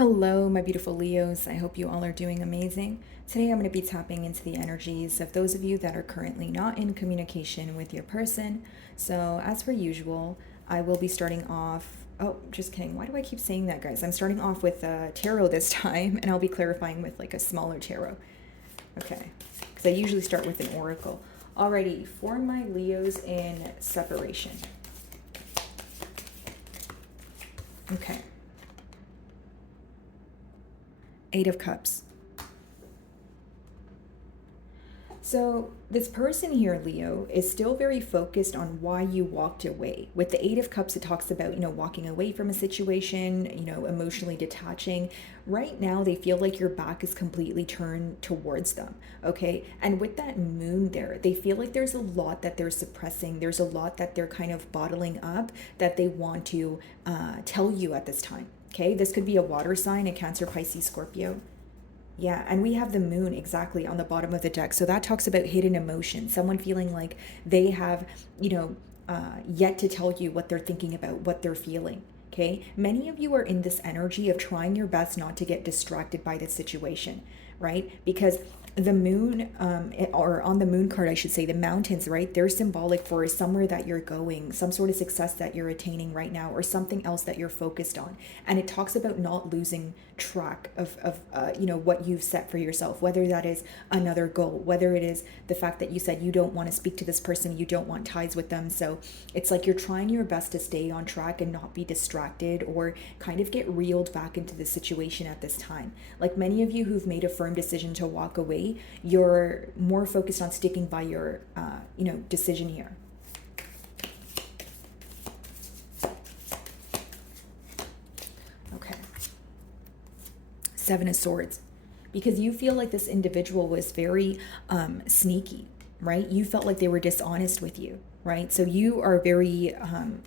Hello, my beautiful Leos. I hope you all are doing amazing. Today, I'm going to be tapping into the energies of those of you that are currently not in communication with your person. So, as per usual, I will be starting off. Oh, just kidding. Why do I keep saying that, guys? I'm starting off with tarot this time, and I'll be clarifying with like a smaller tarot. Okay, because I usually start with an oracle. Alrighty, for my Leos in separation. Okay. Eight of Cups. So, this person here, Leo, is still very focused on why you walked away. With the Eight of Cups, it talks about, walking away from a situation, emotionally detaching. Right now, they feel like your back is completely turned towards them, okay? And with that moon there, they feel like there's a lot that they're suppressing. There's a lot that they're kind of bottling up that they want to tell you at this time, okay? This could be a water sign, a Cancer, Pisces, Scorpio. Yeah, and we have the moon exactly on the bottom of the deck. So that talks about hidden emotion, someone feeling like they have, yet to tell you what they're thinking about, what they're feeling. Okay. Many of you are in this energy of trying your best not to get distracted by the situation, right? Because the moon, or on the moon card, I should say, the mountains, right? They're symbolic for somewhere that you're going, some sort of success that you're attaining right now, or something else that you're focused on. And it talks about not losing track of what you've set for yourself, whether that is another goal, whether it is the fact that you said you don't want to speak to this person, you don't want ties with them. So it's like you're trying your best to stay on track and not be distracted or kind of get reeled back into the situation at this time. Like many of you who've made a firm decision to walk away, you're more focused on sticking by your decision here. Okay. Seven of Swords. Because you feel like this individual was very sneaky, right? You felt like they were dishonest with you, right? So you are very,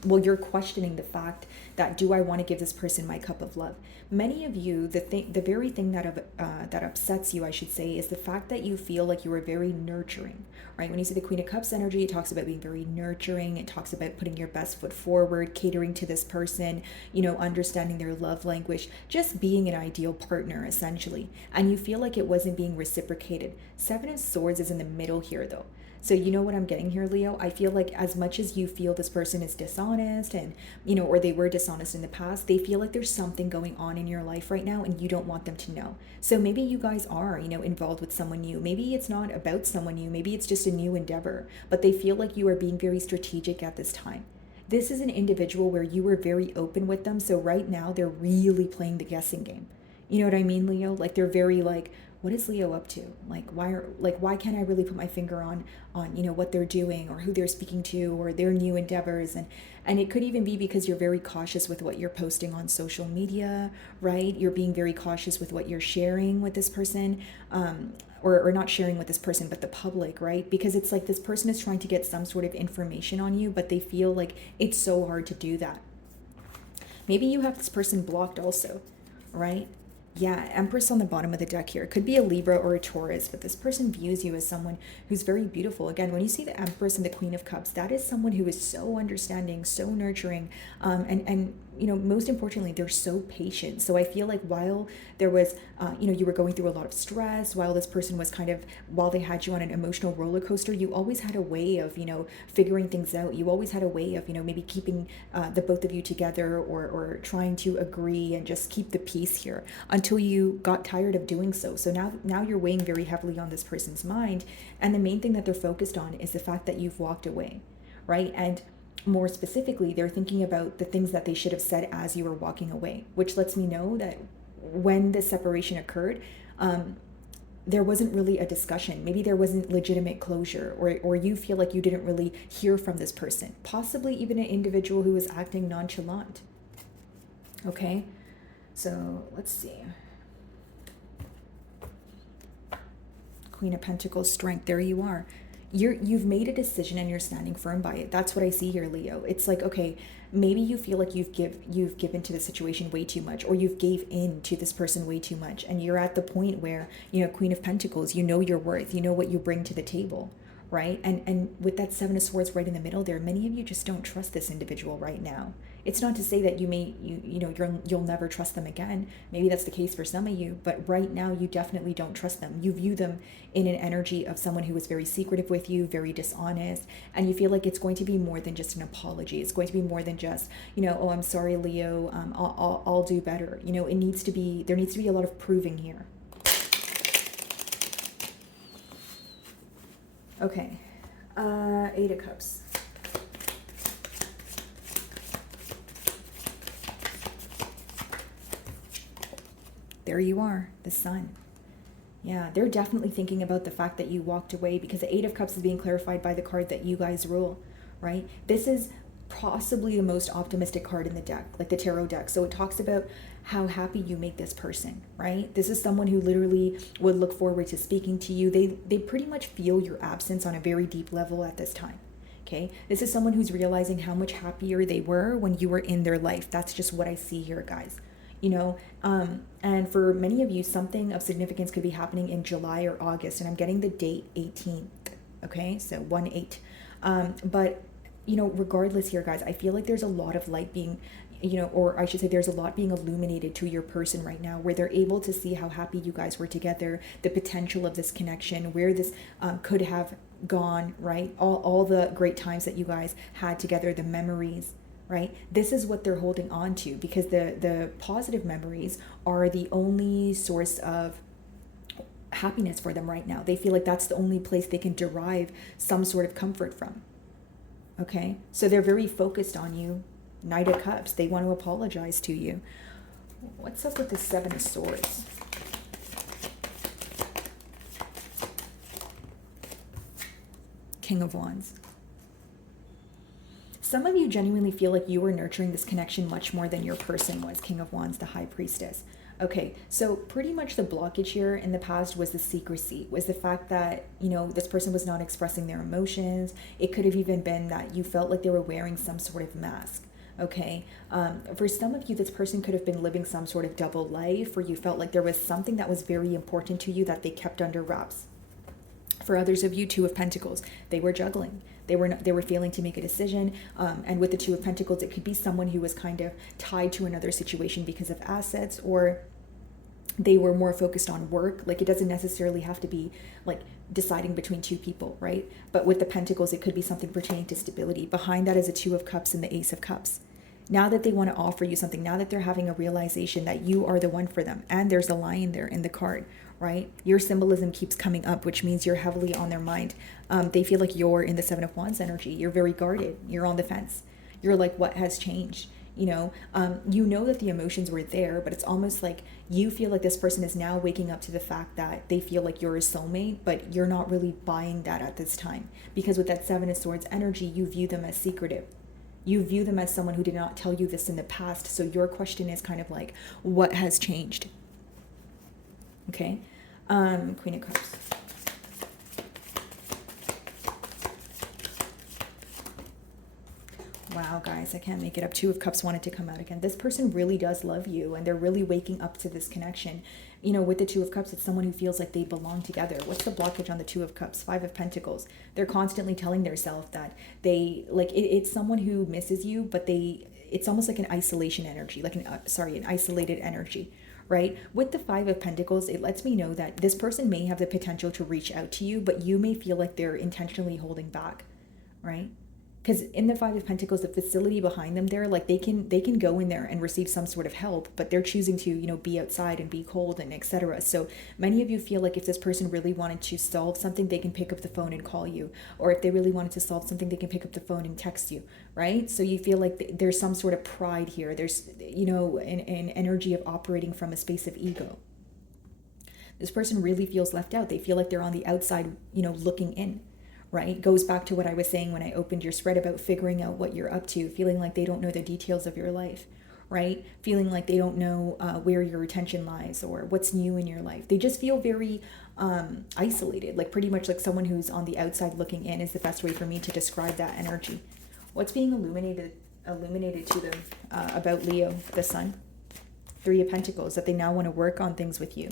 you're questioning the fact that, do I want to give this person my cup of love? Many of you, the very thing that upsets you, I should say, is the fact that you feel like you were very nurturing, right? When you see the Queen of Cups energy, it talks about being very nurturing. It talks about putting your best foot forward, catering to this person, understanding their love language, just being an ideal partner, essentially. And you feel like it wasn't being reciprocated. Seven of Swords is in the middle here, though. So you know what I'm getting here, Leo? I feel like as much as you feel this person is dishonest and, or they were dishonest in the past, they feel like there's something going on in your life right now and you don't want them to know. So maybe you guys are, involved with someone new. Maybe it's not about someone new. Maybe it's just a new endeavor, but they feel like you are being very strategic at this time. This is an individual where you were very open with them. So right now they're really playing the guessing game. You know what I mean, Leo? Like they're very like, what is Leo up to? Why can't I really put my finger on what they're doing or who they're speaking to or their new endeavors? And it could even be because you're very cautious with what you're posting on social media, right? You're being very cautious with what you're sharing with this person, or not sharing with this person, but the public, right? Because it's like this person is trying to get some sort of information on you, but they feel like it's so hard to do that. Maybe you have this person blocked also, right? Yeah, Empress on the bottom of the deck here. It could be a Libra or a Taurus, but this person views you as someone who's very beautiful. Again, when you see the Empress and the Queen of Cups, that is someone who is so understanding, so nurturing, and most importantly, they're so patient. So I feel like while there was, you were going through a lot of stress, while this person was while they had you on an emotional roller coaster, you always had a way of, figuring things out. You always had a way of, maybe keeping the both of you together or trying to agree and just keep the peace here until you got tired of doing so. So now you're weighing very heavily on this person's mind. And the main thing that they're focused on is the fact that you've walked away, right? And more specifically, they're thinking about the things that they should have said as you were walking away, which lets me know that when this separation occurred, there wasn't really a discussion. Maybe there wasn't legitimate closure, or you feel like you didn't really hear from this person, possibly even an individual who was acting nonchalant. Okay, so let's see. Queen of Pentacles, strength. There you are. You've made a decision and you're standing firm by it. That's what I see here, Leo. It's like, okay, maybe you feel like you've given to the situation way too much, or you've gave in to this person way too much, and you're at the point where, Queen of Pentacles, you know your worth, you know what you bring to the table, right? And with that Seven of Swords right in the middle there, many of you just don't trust this individual right now. It's not to say that you'll never trust them again. Maybe that's the case for some of you, but right now you definitely don't trust them. You view them in an energy of someone who is very secretive with you, very dishonest, and you feel like it's going to be more than just an apology. It's going to be more than just, oh, I'm sorry, Leo. I'll do better. There needs to be a lot of proving here. Okay, Eight of Cups. There you are, the Sun. Yeah, they're definitely thinking about the fact that you walked away, because the Eight of Cups is being clarified by the card that you guys rule, right? This is possibly the most optimistic card in the deck, like the tarot deck. So it talks about how happy you make this person, right? This is someone who literally would look forward to speaking to you. They pretty much feel your absence on a very deep level at this time. Okay, this is someone who's realizing how much happier they were when you were in their life. That's just what I see here, guys. And for many of you, something of significance could be happening in July or August, and I'm getting the date 18th. Okay, so 1/8. But regardless here, guys, I feel like there's a lot of light being, or I should say there's a lot being illuminated to your person right now, where they're able to see how happy you guys were together, the potential of this connection, where this could have gone, right? All the great times that you guys had together, the memories, right? This is what they're holding on to, because the positive memories are the only source of happiness for them right now. They feel like that's the only place they can derive some sort of comfort from. Okay, so they're very focused on you. Knight of Cups, they want to apologize to you. What's up with the Seven of Swords? King of Wands. Some of you genuinely feel like you were nurturing this connection much more than your person was. King of Wands, the High Priestess. Okay, so pretty much the blockage here in the past was the secrecy, was the fact that, this person was not expressing their emotions. It could have even been that you felt like they were wearing some sort of mask. Okay, for some of you, this person could have been living some sort of double life, where you felt like there was something that was very important to you that they kept under wraps. For others of you, Two of Pentacles, they were juggling. They were failing to make a decision. And with the Two of Pentacles, it could be someone who was kind of tied to another situation because of assets, or they were more focused on work. Like, it doesn't necessarily have to be like deciding between two people, right? But with the Pentacles, it could be something pertaining to stability. Behind that is a Two of Cups and the Ace of Cups. Now that they want to offer you something, now that they're having a realization that you are the one for them, and there's a lion there in the card, right? Your symbolism keeps coming up, which means you're heavily on their mind. They feel like you're in the Seven of Wands energy. You're very guarded. You're on the fence. You're like, what has changed? You know that the emotions were there, but it's almost like you feel like this person is now waking up to the fact that they feel like you're a soulmate, but you're not really buying that at this time. Because with that Seven of Swords energy, you view them as secretive. You view them as someone who did not tell you this in the past. So your question is kind of like, what has changed? Okay. Queen of Cups. Wow, guys, I can't make it up. Two of Cups wanted to come out again. This person really does love you, and they're really waking up to this connection. With the Two of Cups, it's someone who feels like they belong together. What's the blockage on the Two of Cups? Five of Pentacles. They're constantly telling themselves that they, it's someone who misses you, but it's almost like an isolation energy, an isolated energy, right? With the Five of Pentacles, it lets me know that this person may have the potential to reach out to you, but you may feel like they're intentionally holding back, right? Because in the Five of Pentacles, the facility behind them there, they can go in there and receive some sort of help, but they're choosing to, be outside and be cold and etc. So many of you feel like if this person really wanted to solve something, they can pick up the phone and call you. Or if they really wanted to solve something, they can pick up the phone and text you, right? So you feel like there's some sort of pride here. There's, an energy of operating from a space of ego. This person really feels left out. They feel like they're on the outside, looking in. Right? Goes back to what I was saying when I opened your spread about figuring out what you're up to, feeling like they don't know the details of your life, right? Feeling like they don't know where your attention lies or what's new in your life. They just feel very isolated, pretty much like someone who's on the outside looking in is the best way for me to describe that energy. What's being illuminated to them about Leo, the Sun? Three of Pentacles, that they now want to work on things with you.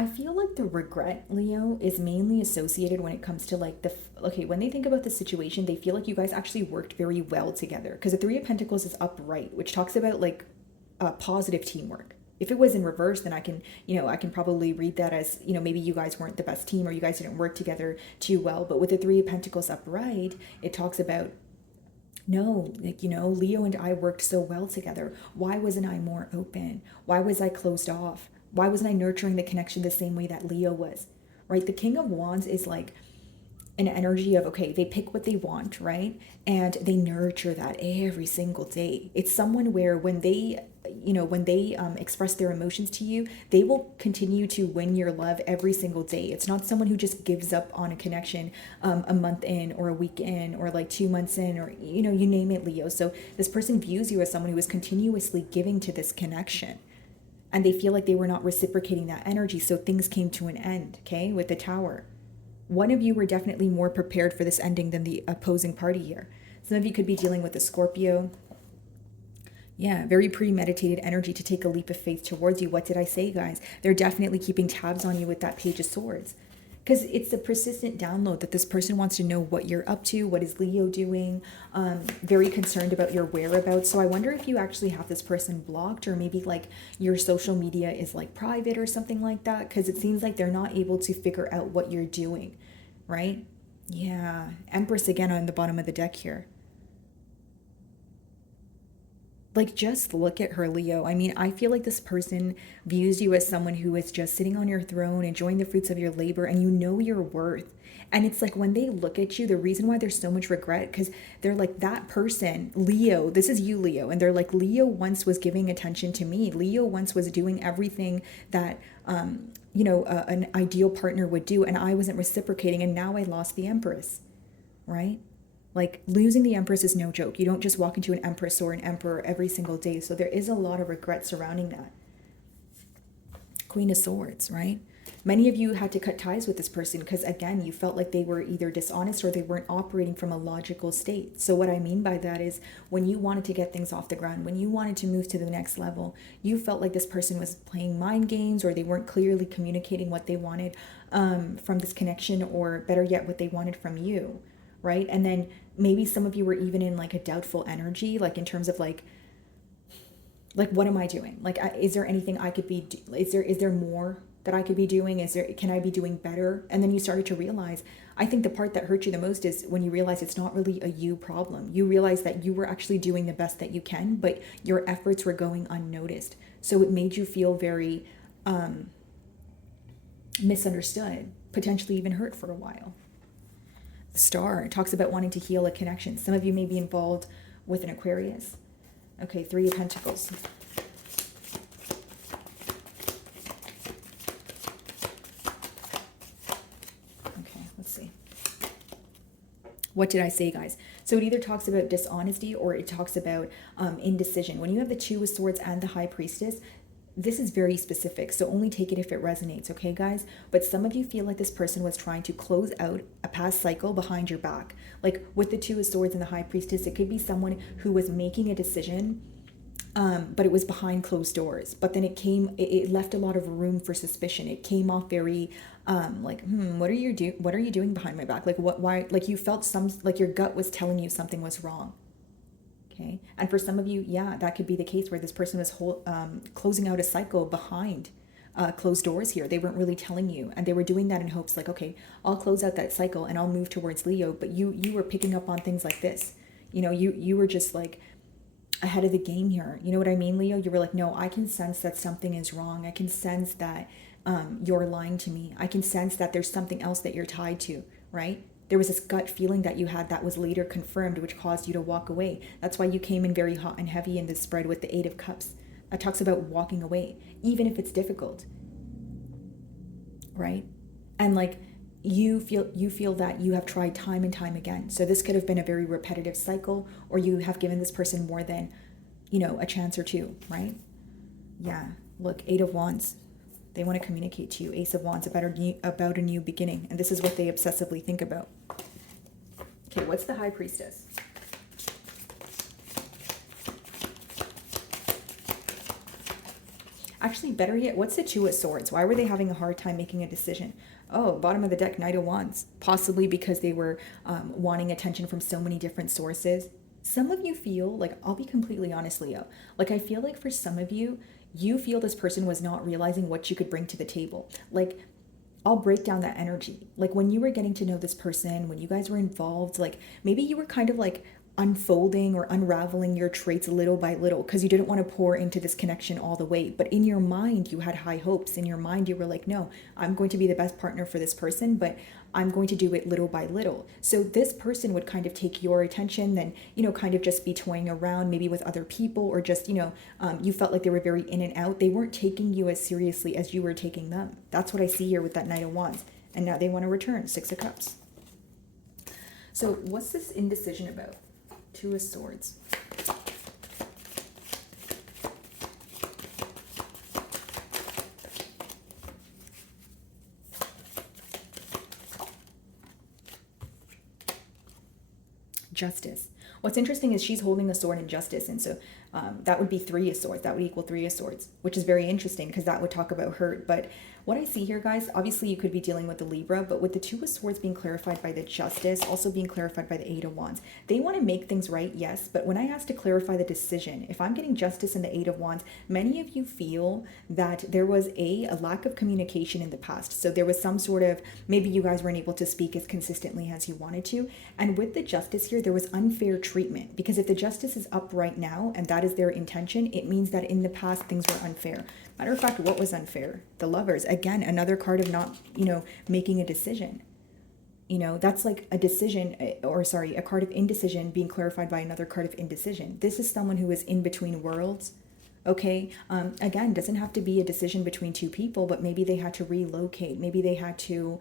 I feel like the regret, Leo, is mainly associated when it comes to like okay, when they think about the situation, they feel like you guys actually worked very well together because the Three of Pentacles is upright, which talks about like positive teamwork. If it was in reverse, then I can, I can probably read that as, maybe you guys weren't the best team or you guys didn't work together too well. But with the Three of Pentacles upright, it talks about no, like, Leo and I worked so well together. Why wasn't I more open? Why was I closed off? Why wasn't I nurturing the connection the same way that Leo was? Right? The King of Wands is like an energy of, okay, they pick what they want, right? And they nurture that every single day. It's someone where when they express their emotions to you, they will continue to win your love every single day. It's not someone who just gives up on a connection a month in or a week in or like 2 months in or, you name it, Leo. So this person views you as someone who is continuously giving to this connection. And they feel like they were not reciprocating that energy. So things came to an end, okay, with the Tower. One of you were definitely more prepared for this ending than the opposing party here. Some of you could be dealing with a Scorpio. Yeah, very premeditated energy to take a leap of faith towards you. What did I say, guys? They're definitely keeping tabs on you with that Page of Swords. Because it's a persistent download that this person wants to know what you're up to, what is Leo doing, very concerned about your whereabouts. So I wonder if you actually have this person blocked or maybe like your social media is like private or something like that, because it seems like they're not able to figure out what you're doing, right? Yeah, Empress again on the bottom of the deck here. Like, just look at her, Leo. I mean, I feel like this person views you as someone who is just sitting on your throne, enjoying the fruits of your labor, and you know your worth. And it's like when they look at you, the reason why there's so much regret, because they're like, that person, Leo, this is you, Leo. And they're like, Leo once was giving attention to me. Leo once was doing everything that, an ideal partner would do. And I wasn't reciprocating. And now I lost the Empress, right? Like, losing the Empress is no joke. You don't just walk into an Empress or an Emperor every single day. So there is a lot of regret surrounding that. Queen of Swords, right? Many of you had to cut ties with this person because, again, you felt like they were either dishonest or they weren't operating from a logical state. So what I mean by that is when you wanted to get things off the ground, when you wanted to move to the next level, you felt like this person was playing mind games or they weren't clearly communicating what they wanted from this connection, or better yet, what they wanted from you. Right? And then maybe some of you were even in like a doubtful energy, like in terms of like what am I doing? Like, is there anything I could be, is there more that I could be doing? Can I be doing better? And then you started to realize, I think the part that hurt you the most is when you realize it's not really a you problem. You realize that you were actually doing the best that you can, but your efforts were going unnoticed. So it made you feel very misunderstood, potentially even hurt for a while. The Star talks about wanting to heal a connection. Some of you may be involved with an Aquarius. Okay, Three of Pentacles. Okay, let's see. What did I say, guys? So it either talks about dishonesty or it talks about indecision. When you have the Two of Swords and the High Priestess, this is very specific, so only take it if it resonates, okay, guys? But some of you feel like this person was trying to close out a past cycle behind your back. Like with the Two of Swords and the High Priestess, it could be someone who was making a decision, but it was behind closed doors. But then it left a lot of room for suspicion. It came off very what are you doing behind my back? Like why, like you felt like your gut was telling you something was wrong. Okay. And for some of you, yeah, that could be the case where this person was closing out a cycle behind closed doors here. They weren't really telling you, and they were doing that in hopes like, okay, I'll close out that cycle and I'll move towards Leo. But you were picking up on things like this. You were just like ahead of the game here. You know what I mean, Leo? You were like, no, I can sense that something is wrong. I can sense that you're lying to me. I can sense that there's something else that you're tied to, right? There was this gut feeling that you had that was later confirmed, which caused you to walk away. That's why you came in very hot and heavy in this spread with the Eight of Cups. That talks about walking away, even if it's difficult, right? And like you feel that you have tried time and time again. So this could have been a very repetitive cycle, or you have given this person more than, a chance or two, right? Yeah. Look, Eight of Wands. They want to communicate to you. Ace of Wands, about a new beginning. And this is what they obsessively think about. Okay, what's the High Priestess? Actually, better yet, what's the Two of Swords? Why were they having a hard time making a decision? Oh, bottom of the deck, Knight of Wands. Possibly because they were wanting attention from so many different sources. Some of you feel like, I'll be completely honest, Leo, like I feel like for some of you, you feel this person was not realizing what you could bring to the table. Like, I'll break down that energy. Like when you were getting to know this person, when you guys were involved, like maybe you were kind of like unfolding or unraveling your traits little by little because you didn't want to pour into this connection all the way. But in your mind, you had high hopes. In your mind, you were like, no, I'm going to be the best partner for this person, but I'm going to do it little by little. So this person would kind of take your attention, then, kind of just be toying around maybe with other people, or just, you felt like they were very in and out. They weren't taking you as seriously as you were taking them. That's what I see here with that Knight of Wands. And now they want to return, Six of Cups. So what's this indecision about? Two of Swords. Justice. What's interesting is she's holding a sword in justice, and so that would be Three of Swords. That would equal Three of Swords, which is very interesting because that would talk about hurt. But what I see here, guys, obviously you could be dealing with the Libra, but with the Two of Swords being clarified by the Justice, also being clarified by the Eight of Wands, they want to make things right, yes, but when I ask to clarify the decision, if I'm getting Justice and the Eight of Wands, many of you feel that there was a lack of communication in the past. So there was some sort of, maybe you guys weren't able to speak as consistently as you wanted to. And with the Justice here, there was unfair treatment, because if the Justice is up right now and that is their intention, it means that in the past things were unfair. Matter of fact, what was unfair? The Lovers. Again, another card of not, making a decision. That's like a decision, a card of indecision being clarified by another card of indecision. This is someone who is in between worlds. Okay. Again, doesn't have to be a decision between two people, but maybe they had to relocate. Maybe they had to,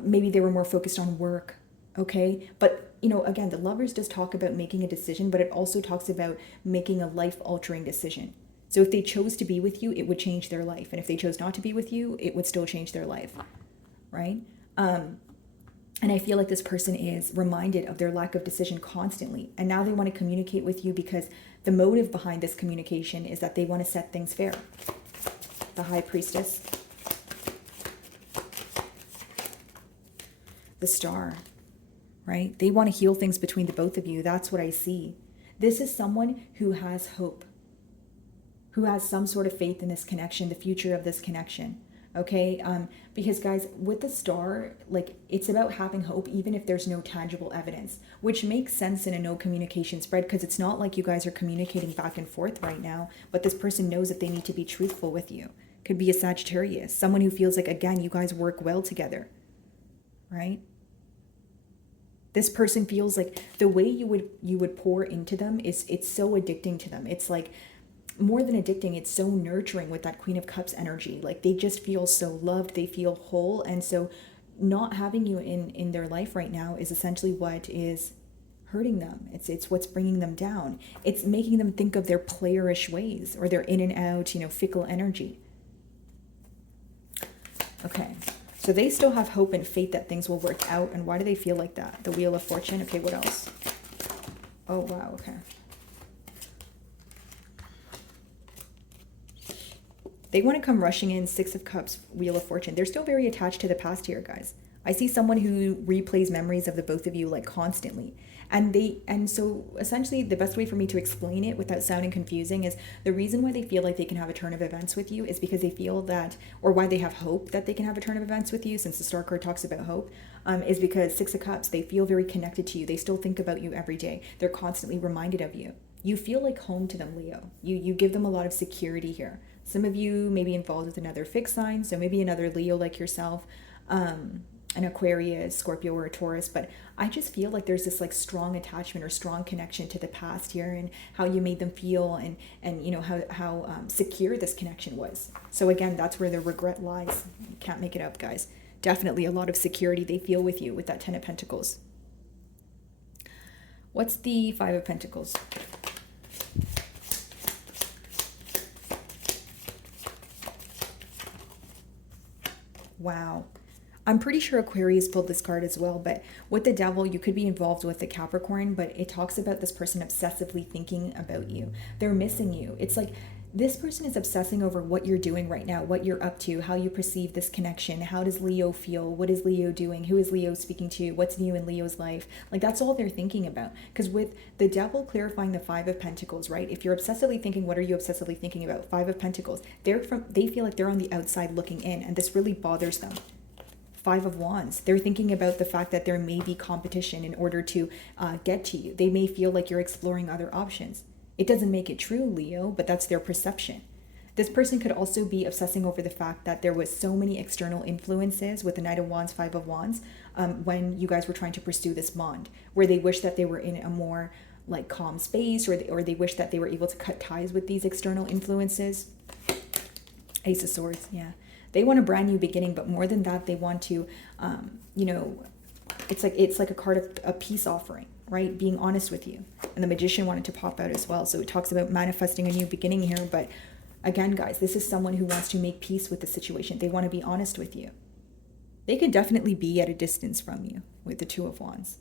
maybe they were more focused on work. Okay. But, again, the Lovers does talk about making a decision, but it also talks about making a life-altering decision. So if they chose to be with you, it would change their life. And if they chose not to be with you, it would still change their life, right? And I feel like this person is reminded of their lack of decision constantly. And now they want to communicate with you because the motive behind this communication is that they want to set things fair. The High Priestess. The Star, right? They want to heal things between the both of you. That's what I see. This is someone who has hope, who has some sort of faith in this connection, the future of this connection, okay? Because guys, with the Star, like, it's about having hope even if there's no tangible evidence, which makes sense in a no communication spread, because it's not like you guys are communicating back and forth right now, but this person knows that they need to be truthful with you. Could be a Sagittarius, someone who feels like, again, you guys work well together, right? This person feels like the way you would pour into them it's so addicting to them. It's like, more than addicting, it's so nurturing with that Queen of Cups energy. Like, they just feel so loved, they feel whole. And so not having you in their life right now is essentially what is hurting them. It's what's bringing them down. It's making them think of their playerish ways, or their in and out, fickle energy. Okay, so they still have hope and faith that things will work out. And why do they feel like that? The Wheel of Fortune. Okay, what else? Oh, wow, okay. They want to come rushing in, Six of Cups, Wheel of Fortune. They're still very attached to the past here, guys. I see someone who replays memories of the both of you, like, constantly. And so essentially the best way for me to explain it without sounding confusing is the reason why they feel like they can have a turn of events with you is because they feel that, or why they have hope that they can have a turn of events with you, since the Star card talks about hope, is because Six of Cups, they feel very connected to you. They still think about you every day. They're constantly reminded of you. You feel like home to them, Leo. You give them a lot of security here. Some of you may be involved with another fixed sign, so maybe another Leo like yourself, an Aquarius, Scorpio, or a Taurus, but I just feel like there's this like strong attachment or strong connection to the past here, and how you made them feel, and how secure this connection was. So again, that's where the regret lies. You can't make it up, guys. Definitely a lot of security they feel with you with that Ten of Pentacles. What's the Five of Pentacles? Wow. I'm pretty sure Aquarius pulled this card as well, but with the Devil, you could be involved with the Capricorn, but it talks about this person obsessively thinking about you. They're missing you. It's like This person is obsessing over what you're doing right now, what you're up to, how you perceive this connection. How does Leo feel? What is Leo doing? Who is Leo speaking to? What's new in Leo's life? Like, that's all they're thinking about. Because with the devil clarifying the Five of Pentacles, right? If you're obsessively thinking, what are you obsessively thinking about? Five of Pentacles. They feel like they're on the outside looking in, and this really bothers them. Five of Wands. They're thinking about the fact that there may be competition in order to get to you. They may feel like you're exploring other options. It doesn't make it true, Leo, but that's their perception. This person could also be obsessing over the fact that there was so many external influences with the Knight of Wands, Five of Wands, when you guys were trying to pursue this bond, where they wish that they were in a more like calm space, or they wish that they were able to cut ties with these external influences. Ace of Swords, yeah. They want a brand new beginning, but more than that, they want to, it's like a card of a peace offering, right? Being honest with you. And the Magician wanted to pop out as well. So it talks about manifesting a new beginning here. But again, guys, this is someone who wants to make peace with the situation. They want to be honest with you. They could definitely be at a distance from you with the Two of Wands,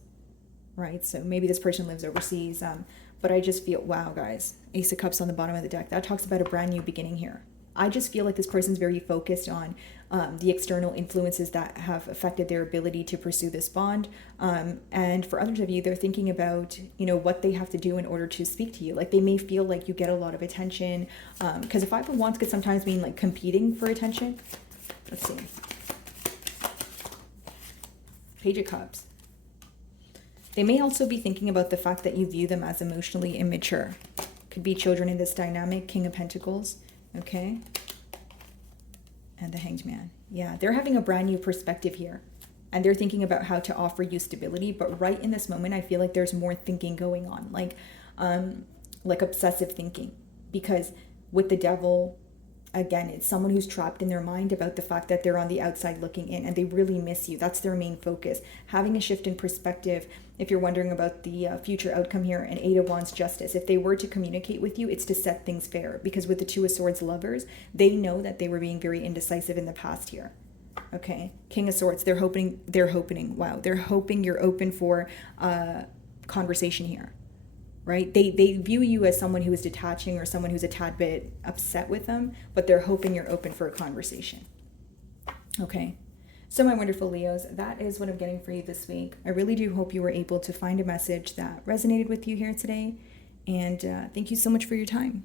right? So maybe this person lives overseas. But I just feel, wow, guys, Ace of Cups on the bottom of the deck. That talks about a brand new beginning here. I just feel like this person's very focused on the external influences that have affected their ability to pursue this bond. And for others of you, they're thinking about, what they have to do in order to speak to you. Like, they may feel like you get a lot of attention, because the Five of Wands could sometimes mean like competing for attention. Let's see. Page of Cups. They may also be thinking about the fact that you view them as emotionally immature. Could be children in this dynamic. King of Pentacles. Okay. And the Hanged Man. Yeah, they're having a brand new perspective here. And they're thinking about how to offer you stability. But right in this moment, I feel like there's more thinking going on. Like obsessive thinking. Because with the Devil, again, it's someone who's trapped in their mind about the fact that they're on the outside looking in. And they really miss you. That's their main focus. Having a shift in perspective. If you're wondering about the future outcome here, and Eight of Wands, Justice, if they were to communicate with you, it's to set things fair. Because with the Two of Swords, Lovers, they know that they were being very indecisive in the past here. Okay, King of Swords, they're hoping you're open for conversation here, right? They view you as someone who is detaching or someone who's a tad bit upset with them, but they're hoping you're open for a conversation. Okay. So my wonderful Leos, that is what I'm getting for you this week. I really do hope you were able to find a message that resonated with you here today. And thank you so much for your time.